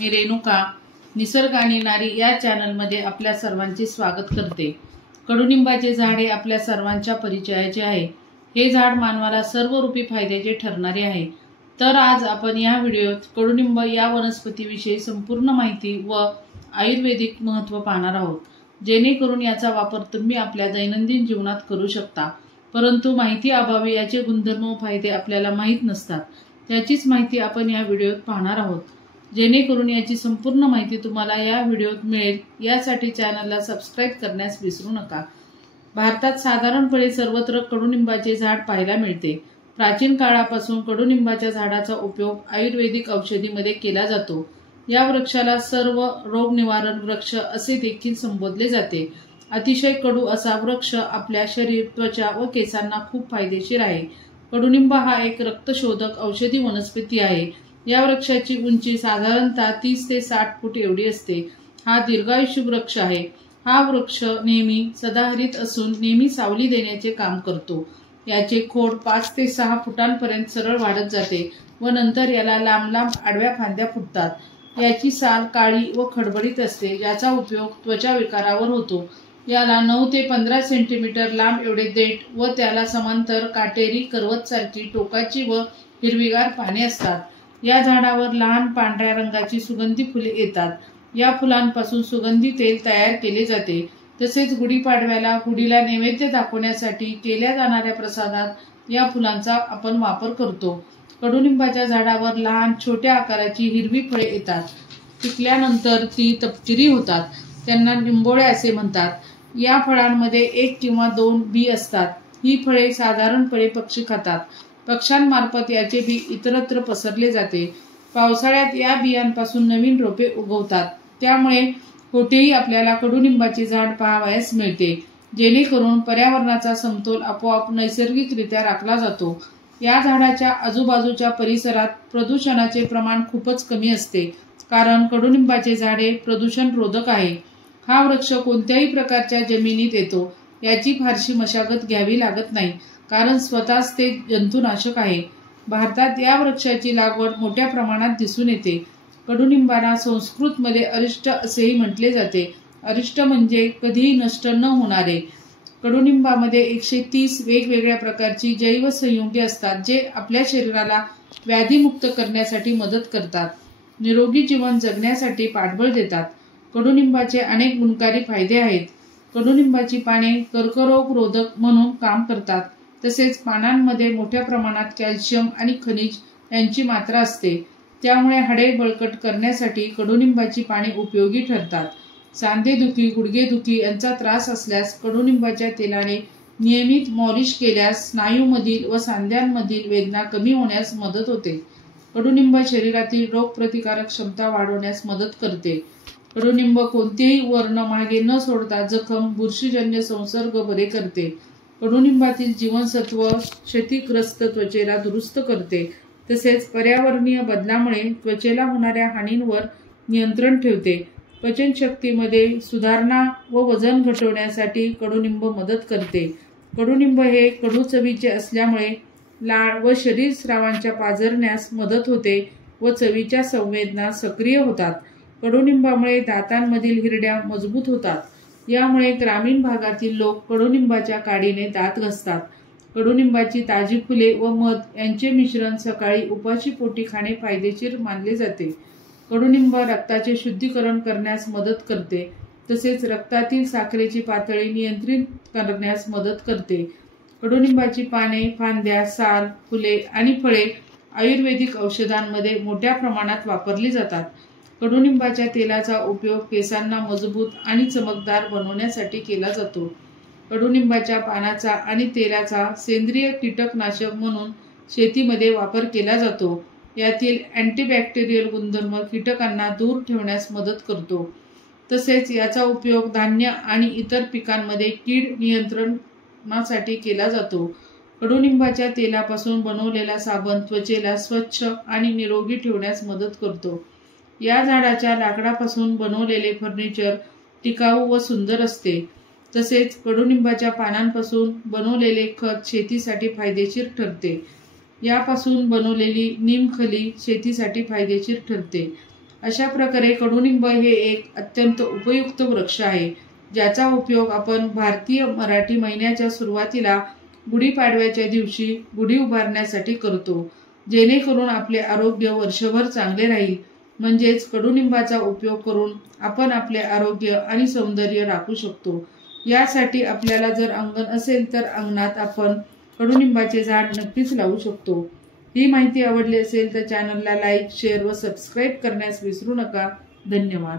मी रेणुका निसर्ग आणि नारी या चॅनलमध्ये आपल्या सर्वांचे स्वागत करते। कडुनिंबाचे झाड हे आपल्या सर्वांच्या परिचयाचे आहे। हे झाड मानवाला सर्वरूपी फायद्याचे ठरणारे आहे। तर आज आपण या व्हिडिओत कडुनिंब या वनस्पतीविषयी संपूर्ण माहिती व आयुर्वेदिक महत्त्व पाहणार आहोत, जेणेकरून याचा वापर तुम्ही आपल्या दैनंदिन जीवनात करू शकता। परंतु माहिती अभावी याचे गुणधर्म व फायदे आपल्याला माहित नसतात। त्याचीच माहिती आपण या व्हिडिओत पाहणार आहोत, जेणेकरून याची संपूर्ण माहिती तुम्हाला या व्हिडिओत मिळेल। यासाठी चॅनलला सबस्क्राइब करण्यास विसरू नका। भारतात साधारणपणे सर्वत्र कडुनिंबाचे झाड पाहायला मिळते। प्राचीन काळापासून कडुनिंबाच्या झाडाचा उपयोग आयुर्वेदिक औषधीमध्ये केला जातो। या वृक्षाला सर्व रोग निवारण वृक्ष असे देखील संबोधले जाते। अतिशय कडू असा वृक्ष आपल्या शरीर, त्वचा व केसांना खूप फायदेशीर आहे। कडुनिंब हा एक रक्तशोधक औषधी वनस्पती आहे। या वृक्षाची उंची साधारणतः 30 ते 60 फूट एवढी असते। हा दीर्घायुष्य वृक्ष आहे। हा वृक्ष नेहमी सदाहरित असून नेहमी सावली देण्याचे काम करतो। याचे खोड 5 ते 6 फुटांपर्यंत सरळ वाढत जाते व नंतर याला लांब लांब आडव्या फांद्या फुटतात। याची साल काळी व खडबडीत असते, ज्याचा उपयोग त्वचा विकारावर होतो। याला 9 ते 15 सेंटीमीटर लांब एवढे देठ व त्याला समांतर काटेरी करवतसारखी टोकाची व हिरवीगार पाने असतात। या झाडावर लहान पांढऱ्या रंगाची सुगंधी फुले येतात। या फुलांपासून सुगंधी तेल तयार केले जाते। तसेच गुढीपाडव्याला गुढीला नैवेद्य दाखवण्यासाठी केल्या जाणाऱ्या प्रसादात या फुलांचा आपण वापर करतो। कडुनिंबाच्या झाडावर लहान छोट्या आकाराची हिरवी फळे येतात। पिकल्यानंतर ती तपकिरी होतात, त्यांना निंबोळे असे म्हणतात। या फळांमध्ये 1 किंवा 2 बी असतात। ही फळे साधारणपणे पक्षी खातात। पक्ष्यांमार्फत याचे बी इतरत्र पसरले जाते। पावसाळ्यात या बियांपासून नवीन रोपे उगवतात, त्यामुळे कोठेही आपल्याला कडुनिंबाचे झाड पाहावयास मिळते, जेणेकरून पर्यावरणाचा समतोल आपोआप नैसर्गिकरित्या राखला जातो। या झाडाच्या आजूबाजूच्या परिसरात प्रदूषणाचे प्रमाण खूपच कमी असते, कारण कडुनिंबाचे झाड हे प्रदूषण रोधक आहे। हा वृक्ष कोणत्याही प्रकारच्या जमिनीत येतो। याची फारशी मशागत घ्यावी लागत नाही, कारण स्वतःच ते जंतुनाशक आहे। भारतात या वृक्षाची लागवड मोठ्या प्रमाणात दिसून येते। कडुनिंबाला संस्कृतमध्ये अरिष्ट असेही म्हटले जाते। अरिष्ट म्हणजे कधीही नष्ट न होणारे। कडुनिंबामध्ये 130 वेगवेगळ्या प्रकारची जैव संयुगे असतात, जे आपल्या शरीराला व्याधीमुक्त करण्यासाठी मदत करतात, निरोगी जीवन जगण्यासाठी पाठबळ देतात। कडुनिंबाचे अनेक गुणकारी फायदे आहेत। कडुनिंबाची पाने कर्करोग रोधक म्हणून काम करतात। तसेच पानांमध्ये मोठ्या प्रमाणात कॅल्शियम आणि खनिज यांची मात्रा असते, त्यामुळे हाडे बळकट करण्यासाठी कडुनिंबाची पाने उपयोगी ठरतात। सांधेदुखी, गुडघेदुखी यांचा त्रास असल्यास कडुनिंबाच्या तेलाने नियमित मॉलिश केल्यास स्नायूमधील व सांध्यांमधील वेदना कमी होण्यास मदत होते। कडुनिंब शरीरातील रोगप्रतिकारक क्षमता वाढवण्यास मदत करते। कडुनिंब कोणतेही वर्ण मागे न सोडता जखम, बुरशीजन्य संसर्ग बरे करते। कडुनिंबातील जीवनसत्व क्षतिग्रस्त त्वचेला दुरुस्त करते। तसेच पर्यावरणीय बदलामुळे त्वचेला होणाऱ्या हानींवर नियंत्रण ठेवते। पचनशक्तीमध्ये सुधारणा व वजन घटवण्यासाठी कडुनिंब मदत करते। कडुनिंब हे कडू चवीचे असल्यामुळे लाळ व शरीर स्रावांच्या पाझरण्यास मदत होते व चवीच्या संवेदना सक्रिय होतात। कडुनिंबामुळे दातांमधील हिरड्या मजबूत होतात। यामुळे ग्रामीण भागातील लोक कडुनिंबाच्या काडीने दात घासतात। कडुनिंबाची ताजी फुले व मध यांचे मिश्रण सकाळी उपाशी पोटी खाणे फायदेशीर मानले जाते। कडुनिंब रक्ताचे शुद्धीकरण करण्यास मदत करते। तसेच रक्तातील साखरेची पातळी नियंत्रित करण्यास मदत करते। कडुनिंबाची पाने, फांद्या, साल, फुले आणि फळे आयुर्वेदिक औषधांमध्ये मोठ्या प्रमाणात वापरली जातात। कडुनिंबाच्या तेलाचा उपयोग केसांना मजबूत आणि चमकदार बनवण्यासाठी केला जातो। कडुनिंबाच्या पानाचा आणि तेलाचा सेंद्रिय कीटकनाशक म्हणून शेतीमध्ये वापर केला जातो। यातील अँटीबॅक्टेरियल गुणधर्म कीटकांना दूर ठेवण्यास मदत करतो। तसेच याचा उपयोग धान्य आणि इतर पिकांमध्ये कीड नियंत्रणासाठी केला जातो। कडुनिंबाच्या तेलापासून बनवलेला साबण त्वचेला स्वच्छ आणि निरोगी ठेवण्यास मदत करतो। या झाडाच्या लाकडापासून बनवलेले फर्निचर टिकाऊ व सुंदर असते। तसेच कडुनिंबाच्या पानांपासून बनवलेले खत शेतीसाठी फायदेशीर ठरते। यापासून बनवलेली नीमखली शेतीसाठी फायदेशीर ठरते। अशा प्रकारे कडुनिंब हे एक अत्यंत उपयुक्त वृक्ष आहे, ज्याचा उपयोग आपण भारतीय मराठी महिन्याच्या सुरुवातीला गुढीपाडव्याच्या दिवशी गुढी उभारण्यासाठी करतो, जेणेकरून आपले आरोग्य वर्षभर चांगले राहील. म्हणजेच कडुनिंबाचा उपयोग करून आपण आपले आरोग्य आणि सौंदर्य राखू शकतो. यासाठी आपल्याला जर अंगण असेल तर अंगणात आपण कडुनिंबाचे झाड नक्कीच लावू शकतो. ही माहिती आवडली असेल तर चॅनलला लाईक, शेअर व सबस्क्राईब करण्यास विसरू नका. धन्यवाद.